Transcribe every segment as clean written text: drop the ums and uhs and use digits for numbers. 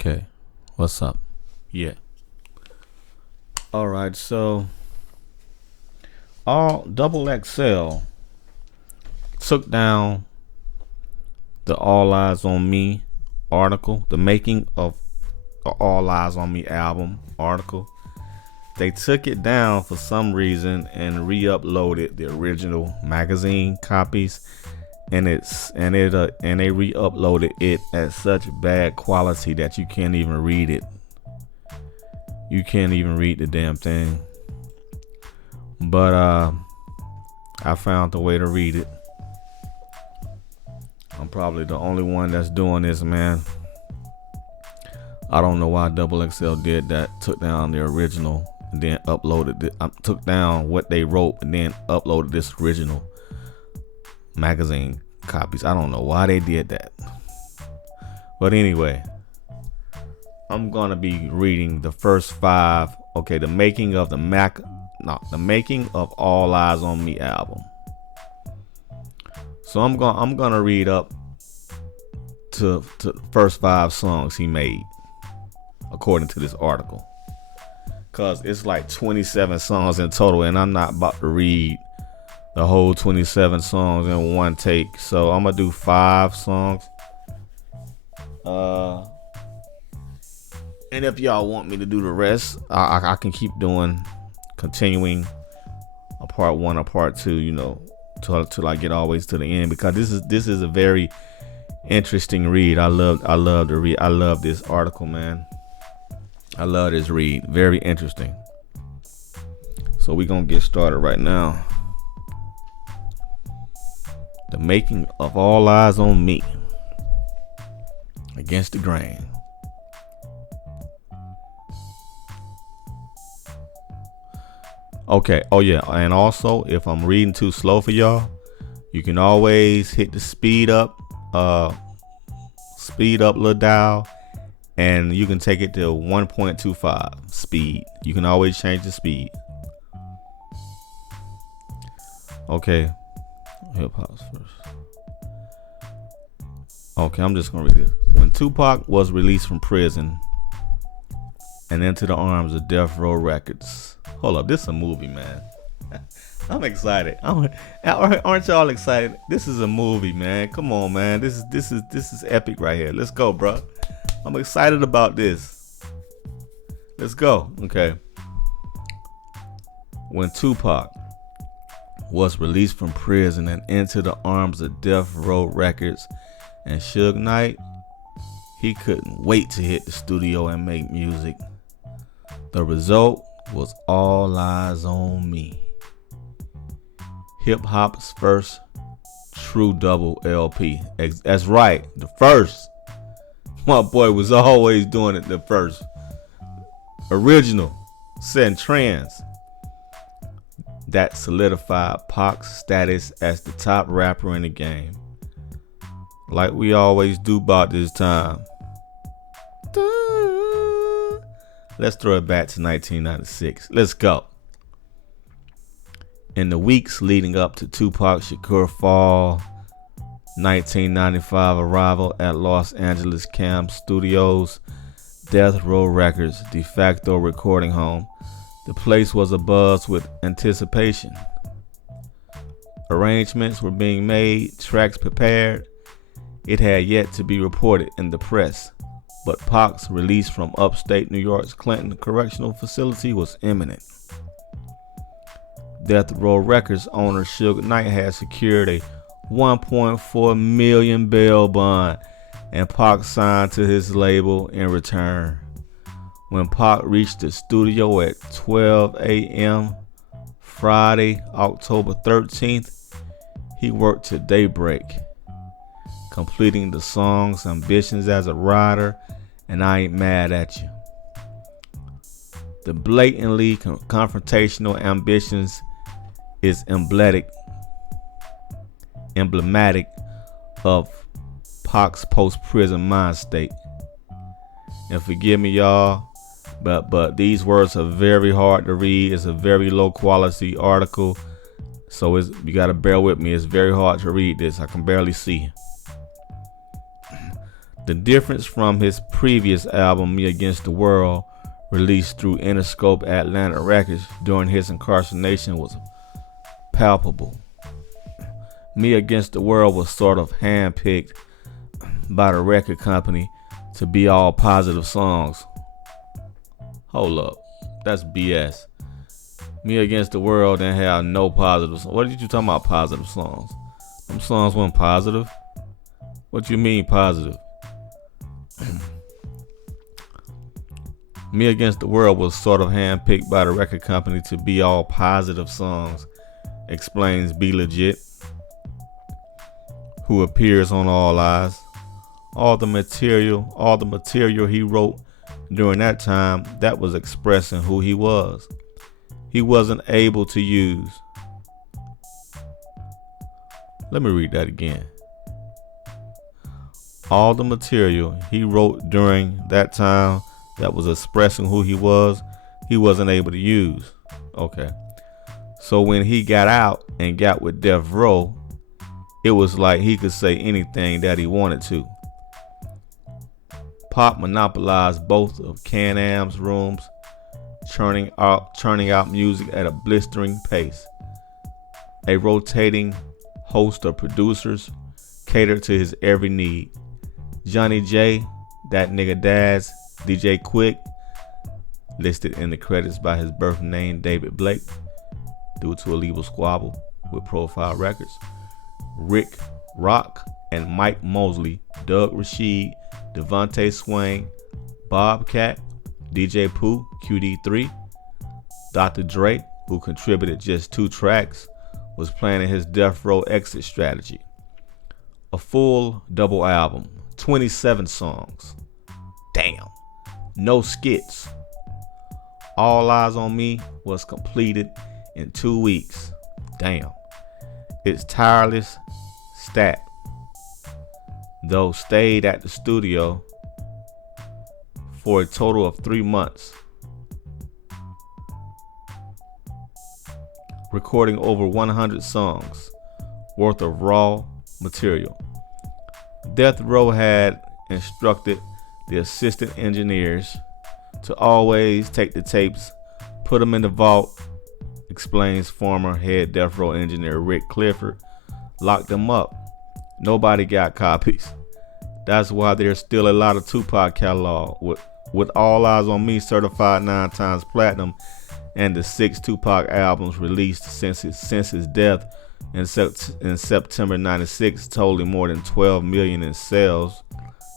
Okay, what's up? Yeah. All right, so all double XL took down the All Eyes on Me article, the making of the All Eyes on Me album article. They took it down for some reason and re-uploaded the original magazine copies, and they re-uploaded it at such bad quality that you can't even read it. You can't even read the damn thing. But I found a way to read it. I'm probably the only one that's doing this, man. I don't know why Double XL did that. Took down the original and then uploaded it. Took down what they wrote and then uploaded this original magazine copies. I don't know why they did that. But anyway, I'm gonna be reading the first 5. Okay, the making of the making of All Eyes on Me album. So I'm gonna read up to the first 5 songs he made, according to this article, cause it's like 27 songs in total, and I'm not about to read the whole 27 songs in one take. So I'm gonna do 5 songs. And if y'all want me to do the rest, I can keep continuing a part 1 or part 2, till I get always to the end, because this is a very interesting read. I love to read. I love this article, man. I love this read. Very interesting. So we're gonna get started right now. The making of All Eyes on Me. Against the grain. Okay. Oh yeah. And also, if I'm reading too slow for y'all, you can always hit the speed up little dial, and you can take it to 1.25 speed. You can always change the speed. Okay. Hip hop's first. Okay, I'm just gonna read it. When Tupac was released from prison and into the arms of Death Row Records. Hold up, this is a movie, man. I'm excited. Aren't y'all excited? This is a movie, man. Come on, man. This is epic right here. Let's go, bro. I'm excited about this. Let's go. Okay. When Tupac was released from prison and into the arms of Death Row Records and Suge Knight, he couldn't wait to hit the studio and make music. The result was All Eyes on Me, hip hop's first true double LP. That's right, the first. My boy was always doing it the first. Original, setting trends. That solidified Pac's status as the top rapper in the game. Like we always do about this time. Let's throw it back to 1996. Let's go. In the weeks leading up to Tupac Shakur Fall 1995 arrival at Los Angeles Cam Studios, Death Row Records de facto recording home, the place was abuzz with anticipation. Arrangements were being made, tracks prepared. It had yet to be reported in the press, but Pac's release from upstate New York's Clinton Correctional Facility was imminent. Death Row Records owner Suge Knight had secured a $1.4 million bail bond, and Pac signed to his label in return. When Pac reached the studio at 12 a.m. Friday, October 13th, he worked to daybreak, completing the songs Ambitions as a Rider and I Ain't Mad at You. The blatantly confrontational Ambitions is emblematic of Pac's post-prison mind state. And forgive me, y'all, but these words are very hard to read. It's a very low quality article, so you gotta bear with me. It's very hard to read this. I can barely see. The difference from his previous album, Me Against the World, released through Interscope Atlantic Records during his incarceration, was palpable. Me Against the World was sort of handpicked by the record company to be all positive songs. Hold up, that's BS. Me Against the World didn't have no positive songs. What did you talking about positive songs? Them songs weren't positive. What you mean positive? Me Against the World was sort of handpicked by the record company to be all positive songs, explains Be Legit, who appears on All Eyez. All the material he wrote during that time, that was expressing who he was. He wasn't able to use. Let me read that again. All the material he wrote during that time that was expressing who he wasn't able to use. Okay. So when he got out and got with Death Row, it was like he could say anything that he wanted to. Pac monopolized both of Can-Am's rooms, churning out music at a blistering pace. A rotating host of producers catered to his every need. Johnny J, That Nigga Daz, DJ Quick, listed in the credits by his birth name David Blake due to a legal squabble with Profile Records. Rick Rock and Mike Mosley, Doug Rashid, Devontae Swain, Bobcat, DJ Pooh, QD3, Dr. Dre, who contributed just 2 tracks, was planning his Death Row exit strategy. A full double album, 27 songs. Damn. No skits. All Eyez on Me was completed in 2 weeks. Damn. Its tireless stat, though, stayed at the studio for a total of 3 months, recording over 100 songs worth of raw material. Death Row had instructed the assistant engineers to always take the tapes, put them in the vault, explains former head Death Row engineer Rick Clifford. Locked them up. Nobody got copies. That's why there's still a lot of Tupac catalog, with All Eyez on Me certified 9 times platinum, and the 6 Tupac albums released since his death in September '96, totaling more than 12 million in sales.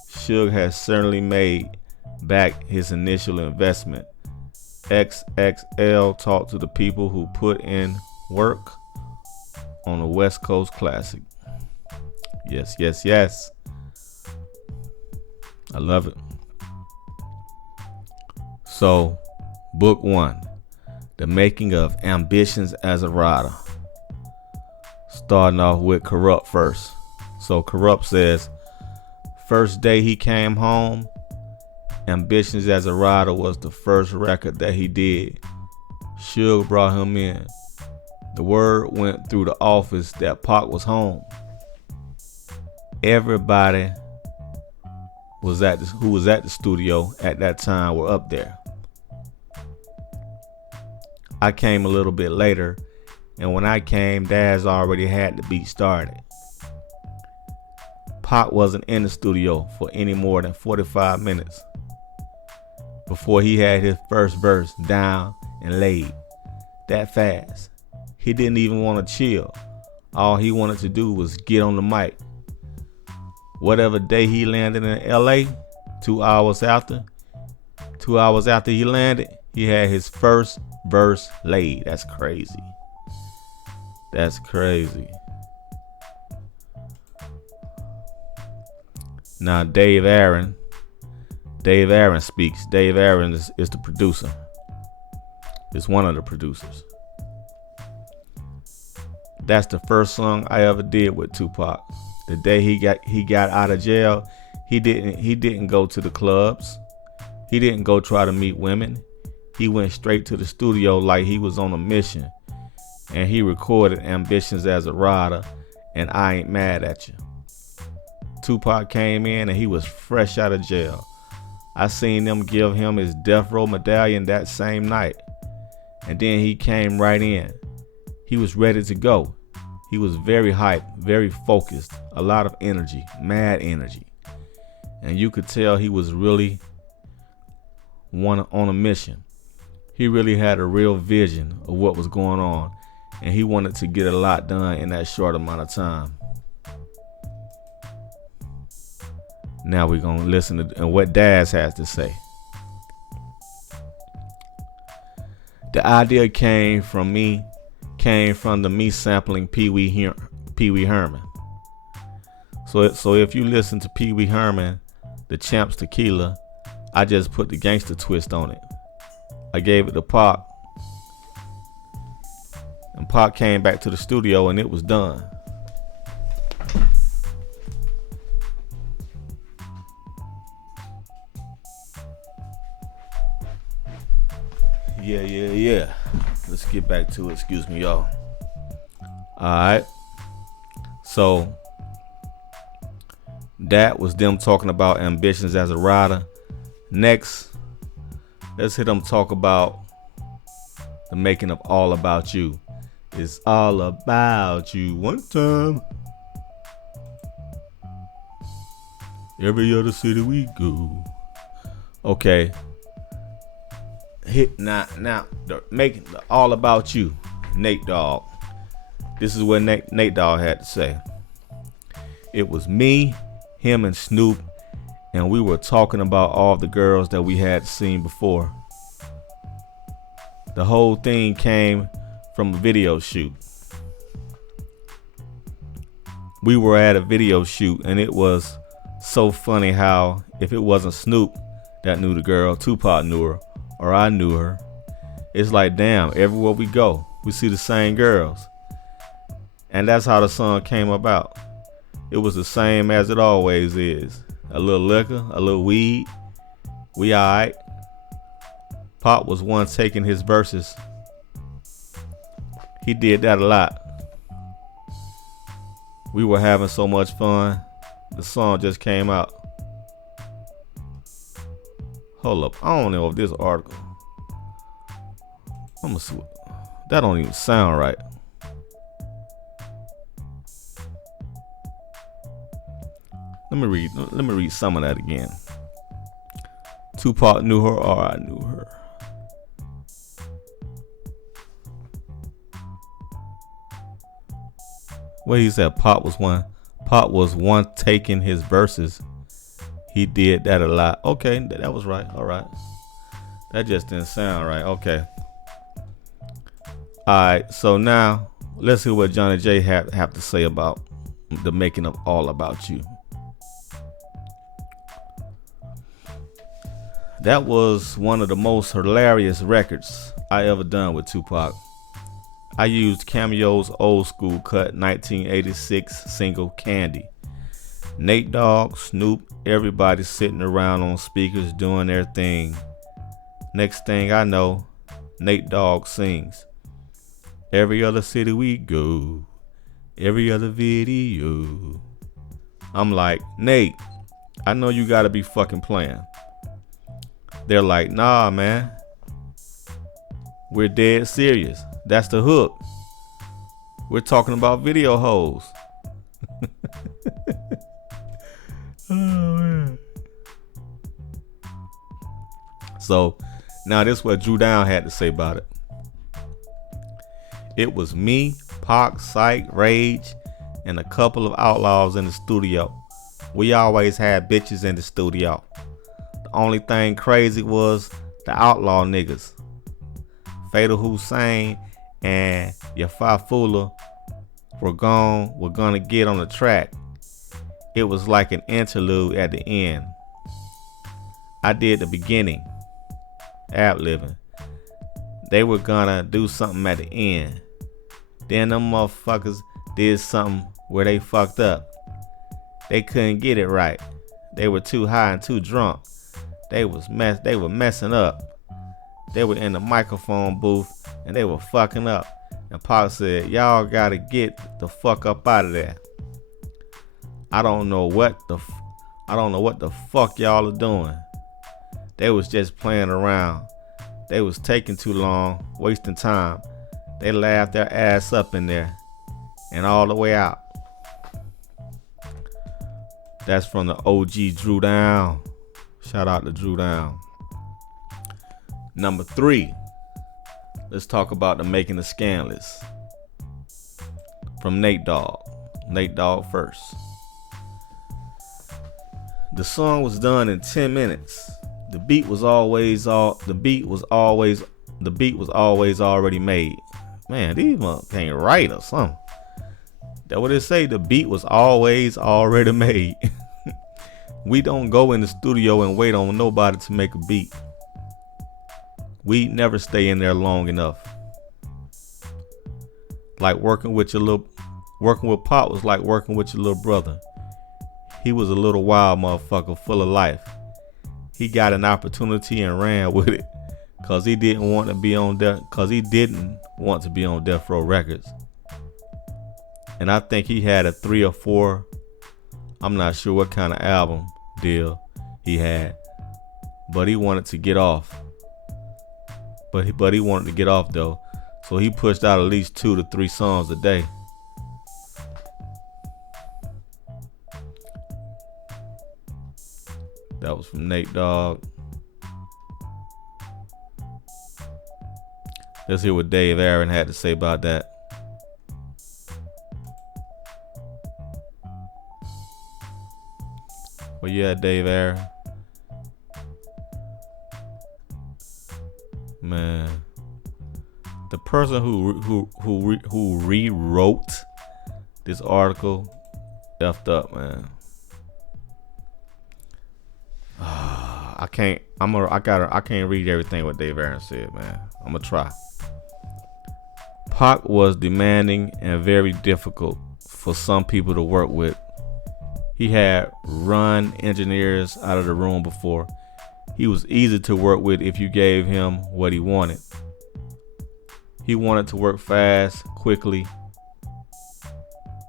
Suge has certainly made back his initial investment. XXL talked to the people who put in work on a West Coast classic. Yes, yes, yes. I love it. So, book 1, The Making of Ambitions as a Rider. Starting off with Corrupt first. So Corrupt says, first day he came home, Ambitions as a Rider was the first record that he did. Suge brought him in. The word went through the office that Pac was home. Everybody who was at the studio at that time were up there. I came a little bit later, and when I came, Daz already had the beat started. Pac wasn't in the studio for any more than 45 minutes before he had his first verse down and laid. That fast. He didn't even want to chill. All he wanted to do was get on the mic. Whatever day he landed in LA, 2 hours after he landed, he had his first verse laid. That's crazy. That's crazy. Now Dave Aaron speaks. Dave Aaron is the producer. Is one of the producers. That's the first song I ever did with Tupac. The day he got out of jail, he didn't go to the clubs. He didn't go try to meet women. He went straight to the studio like he was on a mission, and he recorded Ambitions as a Rider and I Ain't Mad at You. Tupac came in and he was fresh out of jail. I seen them give him his death row medallion that same night. And then he came right in. He was ready to go. He was very hyped, very focused, a lot of energy, mad energy. And you could tell he was really on a mission. He really had a real vision of what was going on, and he wanted to get a lot done in that short amount of time. Now we're going to listen to what Daz has to say. The idea came from me sampling Pee Wee Herman. So if you listen to Pee Wee Herman, the Champs Tequila, I just put the gangster twist on it. I gave it to Pac, and Pac came back to the studio and it was done. Yeah. Let's get back to it. Excuse me, y'all. Alright. So that was them talking about ambitions as a rider. Next, let's hit them talk about the making of All About You. It's all about you. One time. Every other city we go. Okay. Hit now making the All About You. Nate Dogg. This is what Nate Dogg had to say. It was me, him, and Snoop, and we were talking about all the girls that we had seen before. The whole thing came from a video shoot. We were at a video shoot, and it was so funny how if it wasn't Snoop that knew the girl, Tupac knew her, or I knew her. It's like, damn, everywhere we go, we see the same girls. And that's how the song came about. It was the same as it always is. A little liquor, a little weed. We alright. Pop was one taking his verses. He did that a lot. We were having so much fun. The song just came out. Hold up. I don't know if this article. I'm gonna see. That don't even sound right. Let me read some of that again. Tupac knew her or I knew her. Well, he said Pop was one taking his verses. He did that a lot. Okay, that was right. All right. That just didn't sound right. Okay. All right. So now let's hear what Johnny J have to say about the making of All About You. That was one of the most hilarious records I ever done with Tupac. I used Cameo's old school cut 1986 single Candy. Nate Dogg, Snoop, everybody sitting around on speakers doing their thing. Next thing I know, Nate Dogg sings. Every other city we go, every other video. I'm like, Nate, I know you gotta be fucking playing. They're like, nah, man. We're dead serious. That's the hook. We're talking about video hoes. Oh, man. So now this is what Drew Down had to say about it. It was me, Pac, Psych, Rage, and a couple of outlaws in the studio. We always had bitches in the studio. The only thing crazy was the outlaw niggas. Fatal Hussein and Yafafula were gonna get on the track. It was like an interlude at the end. I did the beginning, ad-libbing. They were gonna do something at the end. Then them motherfuckers did something where they fucked up. They couldn't get it right. They were too high and too drunk. They were messing up. They were in the microphone booth and they were fucking up. And Pac said, y'all gotta get the fuck up out of there. I don't know what the fuck y'all are doing. They was just playing around. They was taking too long, wasting time. They laughed their ass up in there and all the way out. That's from the OG Drew Down. Shout out to Drew Down. Number 3. Let's talk about the Making the Scandalous. From Nate Dogg. Nate Dogg first. The song was done in 10 minutes. The beat was always already made. Man, these motherfuckers can't write or something. That what it say? The beat was always already made. We don't go in the studio and wait on nobody to make a beat. We never stay in there long enough. Like working with Pop was like working with your little brother. He was a little wild motherfucker full of life. He got an opportunity and ran with it because he didn't want to be on Death Row Records. And I think he had a 3 or 4, I'm not sure what kind of album deal he had, but he wanted to get off. But he wanted to get off though, so he pushed out at least 2 to 3 songs a day. That was from Nate Dogg. Let's hear what Dave Aaron had to say about that. Well, yeah, Dave Aaron. Man, the person who rewrote this article effed up, man. I can't read everything what Dave Aaron said, man. I'm gonna try. Pac was demanding and very difficult for some people to work with. He had run engineers out of the room before. He was easy to work with if you gave him what he wanted. He wanted to work fast, quickly.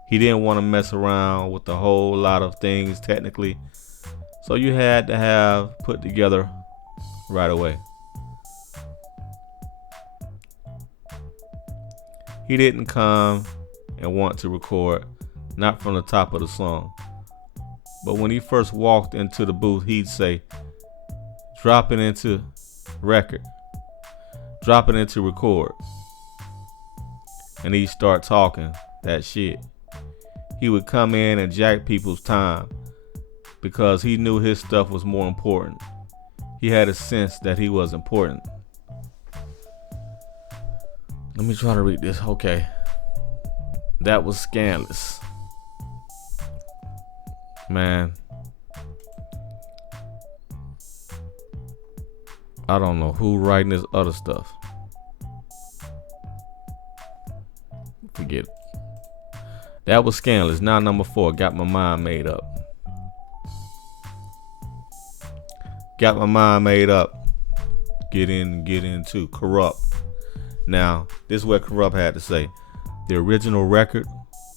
He didn't want to mess around with a whole lot of things technically. So you had to have put together right away. He didn't come and want to record, not from the top of the song. But when he first walked into the booth, he'd say, drop it into record, drop it into record. And he'd start talking that shit. He would come in and jack people's time because he knew his stuff was more important. He had a sense that he was important. Let me try to read this. Okay. That was scandalous. Man. I don't know who writing this other stuff. Forget it. That was scandalous. Now number 4, got my mind made up. Got my mind made up. Get into Corrupt. Now, this is what Corrupt had to say. The original record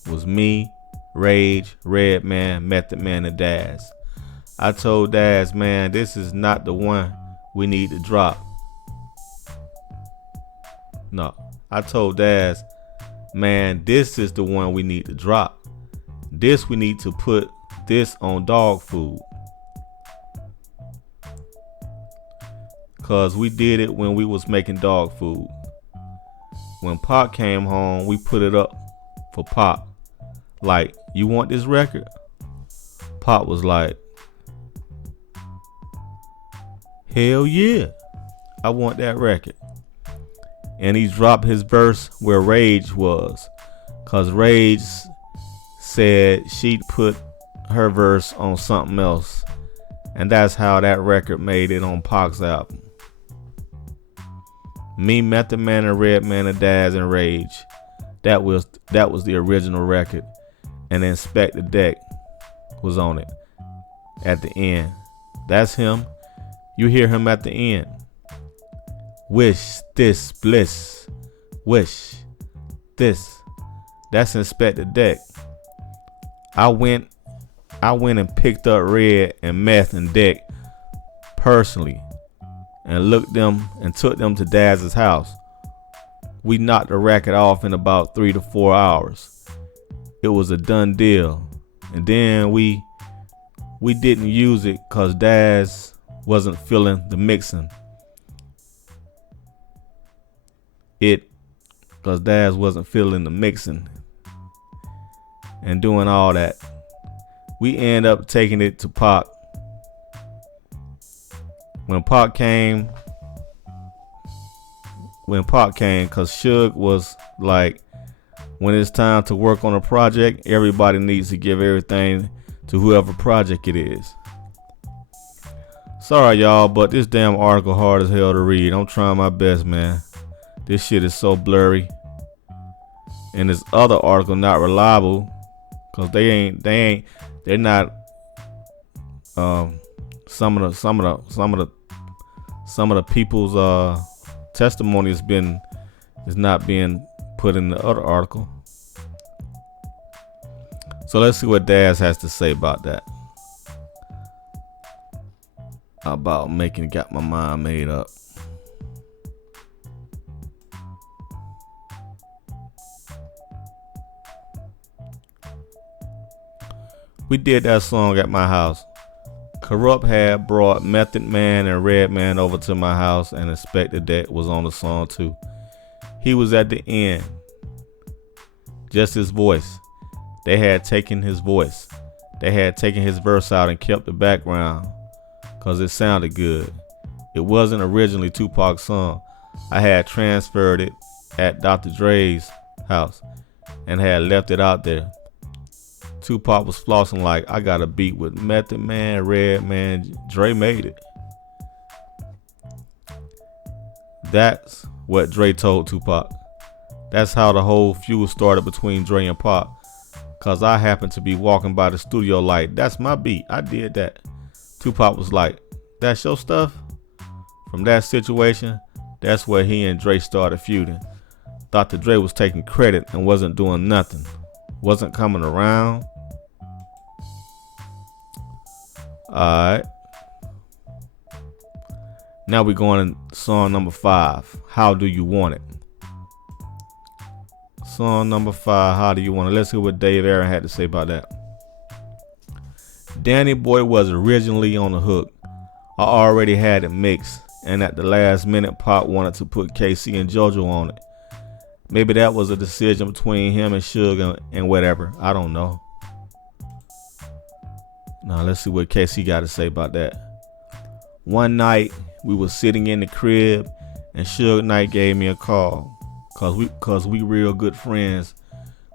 was me, Rage, Redman, Method Man, and Daz. I told Daz, man, this is not the one we need to drop. No, I told Daz, man, this is the one we need to drop. This we need to put this on dog food. Cause we did it when we was making dog food. When Pop came home, we put it up for Pop. Like, you want this record? Pop was like, hell yeah, I want that record. And he dropped his verse where Rage was. Cause Rage said she'd put her verse on something else. And that's how that record made it on Pac's album. Me, Method Man, and Redman, and Daz, and Rage. That was the original record. And Inspect the Deck was on it at the end. That's him. You hear him at the end. Wish this bliss. Wish this. That's Inspect the Deck. I went I went and picked up Red and Meth and Deck personally and took them to Daz's house. We knocked the racket off in about 3 to 4 hours. It was a done deal. And then we didn't use it because Daz wasn't feeling the mixing. Because Daz wasn't feeling the mixing and doing all that. We end up taking it to Pac. When Pac came, because Suge was like, when it's time to work on a project, everybody needs to give everything to whoever project it is. Sorry, y'all, but this damn article hard as hell to read. I'm trying my best, man. This shit is so blurry. And this other article not reliable, cause they're not. Some of the people's testimony is not being put in the other article. So let's see what Daz has to say about that. About got my mind made up. We did that song at my house. Corrupt had brought Method Man and Redman over to my house and Inspector Deck was on the song too. He was at the end. Just his voice. They had taken his voice. They had taken his verse out and kept the background because it sounded good. It wasn't originally Tupac's song. I had transferred it at Dr. Dre's house and had left it out there. Tupac was flossing like, I got a beat with Method Man, Redman. Dre made it. That's what Dre told Tupac. That's how the whole feud started between Dre and Pac. Cause I happened to be walking by the studio like, that's my beat. I did that. Tupac was like, that's your stuff? From that situation, that's where he and Dre started feuding. Dr. Dre was taking credit and wasn't doing nothing. Wasn't coming around. Alright. Now we're going to song number 5. How Do You Want It? Song number 5. How Do You Want It? Let's hear what Dave Aaron had to say about that. Danny Boy was originally on the hook. I already had it mixed, and at the last minute, Pop wanted to put KC and JoJo on it. Maybe that was a decision between him and Suge and whatever. I don't know. Now let's see what KC got to say about that. One night we were sitting in the crib and Suge Knight gave me a call cause we real good friends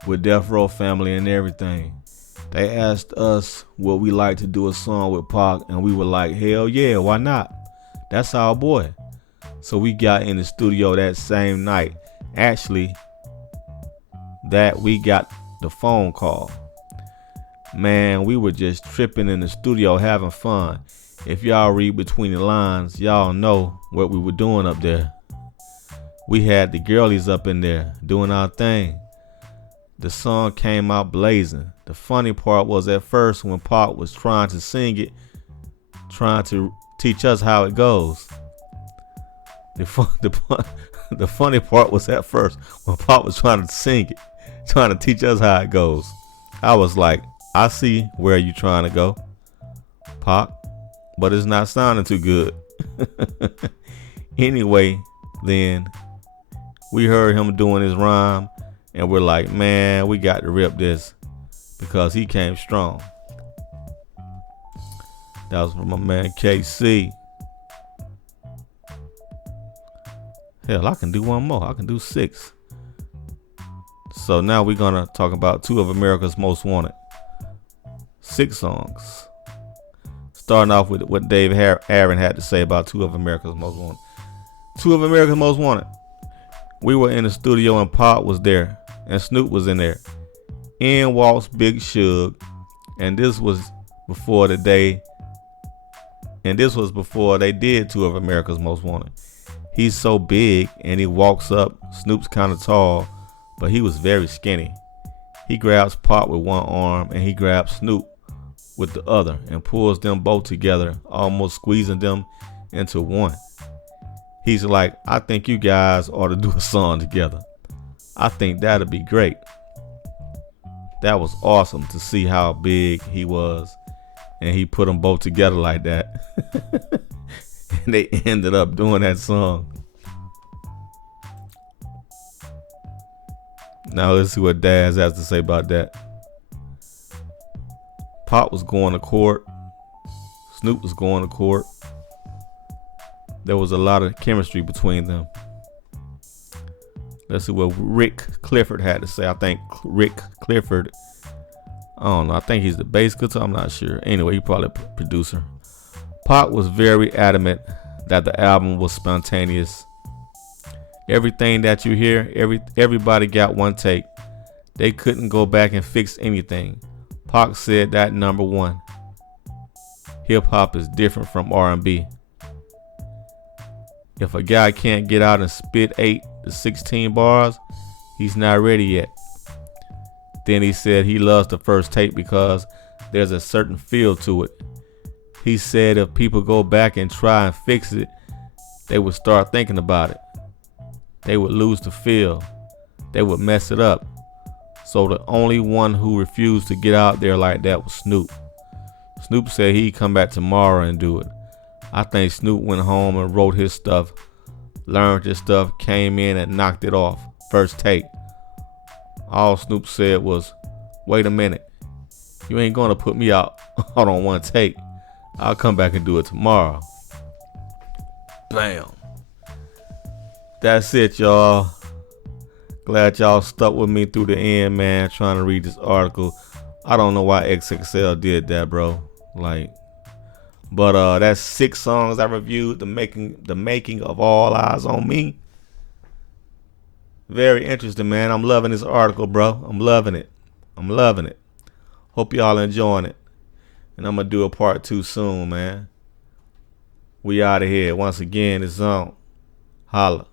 with Death Row family and everything. They asked us what we like to do a song with Pac and we were like, hell yeah, why not? That's our boy. So we got in the studio that same night. Actually, that we got the phone call. Man, we were just tripping in the studio having fun. If y'all read between the lines, y'all know what we were doing up there. We had the girlies up in there doing our thing. The song came out blazing. The funny part was at first when Pac was trying to sing it, trying to teach us how it goes. The funny part was at first when Pac was trying to sing it, trying to teach us how it goes. I was like, I see where you trying to go, Pac, but it's not sounding too good. Anyway, then we heard him doing his rhyme and we're like, man, we got to rip this because he came strong. That was from my man KC. Hell, I can do one more. I can do 6. So now we're going to talk about 2 of America's Most Wanted. 6 songs. Starting off with what Dave Aaron had to say about 2 of America's Most Wanted. 2 of America's Most Wanted. We were in the studio and Pop was there and Snoop was in there. In walks Big Suge, and this was before they did 2 of America's Most Wanted. He's so big and he walks up. Snoop's kind of tall, but he was very skinny. He grabs Pop with one arm and he grabs Snoop with the other and pulls them both together, almost squeezing them into one. He's like, I think you guys ought to do a song together. I think that'd be great. That was awesome to see how big he was, and he put them both together like that. And they ended up doing that song. Now let's see what Daz has to say about that. Pop was going to court. Snoop was going to court. There was a lot of chemistry between them. Let's see what Rick Clifford had to say. I think Rick Clifford, I don't know, I think he's the bass guitar, I'm not sure. Anyway, he probably a producer. Pop was very adamant that the album was spontaneous. Everything that you hear, everybody got one take. They couldn't go back and fix anything. Pac said that number one. Hip hop is different from R&B. If a guy can't get out and spit 8 to 16 bars, he's not ready yet. Then he said he loves the first take because there's a certain feel to it. He said if people go back and try and fix it, they would start thinking about it. They would lose the feel. They would mess it up. So the only one who refused to get out there like that was Snoop. Snoop said he'd come back tomorrow and do it. I think Snoop went home and wrote his stuff, learned his stuff, came in and knocked it off. First take. All Snoop said was, wait a minute. You ain't gonna put me out on one take. I'll come back and do it tomorrow. Bam. That's it, y'all. Glad y'all stuck with me through the end, man, trying to read this article. I don't know why XXL did that, bro. But that's 6 songs I reviewed. The making of All Eyez on Me. Very interesting, man. I'm loving this article, bro. I'm loving it. Hope y'all enjoying it. And I'm gonna do a part 2 soon, man. We out of here. Once again, it's on. Holla.